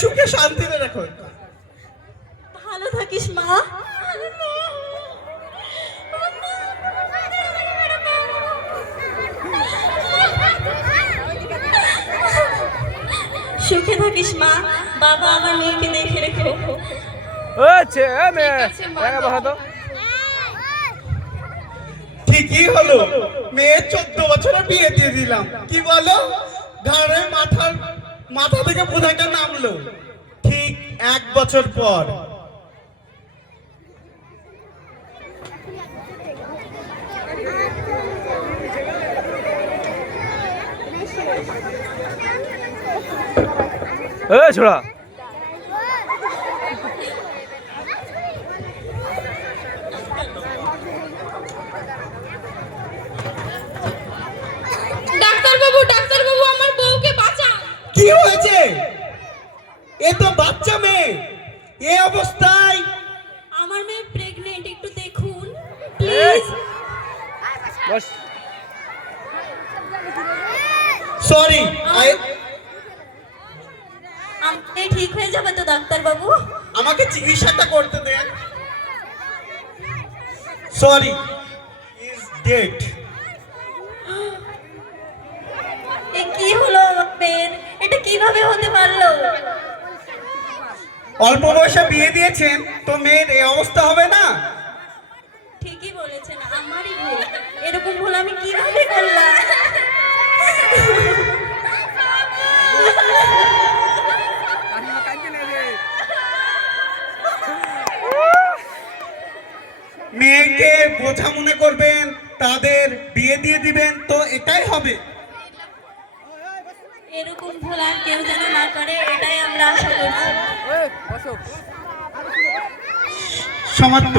সুখে শান্তিতে রাখো। ভালো থাকিস মা। সুখে থাকিস মা। বাবা আমার মেয়েকে দেখে রেখো। ঠিকই হলো, মেয়ের 14 বছরে বিয়ে দিয়ে দিলাম। কি বলো, ঘরে মাথা থেকে বোঝাটা নামলো। ঠিক 1 বছর পর ছোড়া ডাক্তার বাবু আমার বউকে বাঁচান। কি হয়েছে? এ তো বাচ্চা মেয়ে, এ অবস্থায়। আমার মেয়ে প্রেগন্যান্ট, একটু দেখুন প্লিজ। সরি, আমাকে ঠিক হয়ে যাবে তো ডাক্তার বাবু? আমাকে চিকিৎসাটা করতে দেন। Sorry, is dead. এ কি হলো আমার মেয়ের? এটা কিভাবে হতে পারলো? অল্প বয়সে বিয়ে দিয়েছেন তো মেয়ের এই অবস্থা হবে না? ঠিকই বলেছেন, আমারই ভুল। এরকম ভুল আমি কিভাবে করলাম? মেয়েকে বোঝা মনে করবেন, তাদের বিয়ে দিয়ে দিবেন, তো এটাই হবে। এরকম ভুল আর কেউ যেন না করে, এটাই আমরা আশা করছি। সমাপ্ত।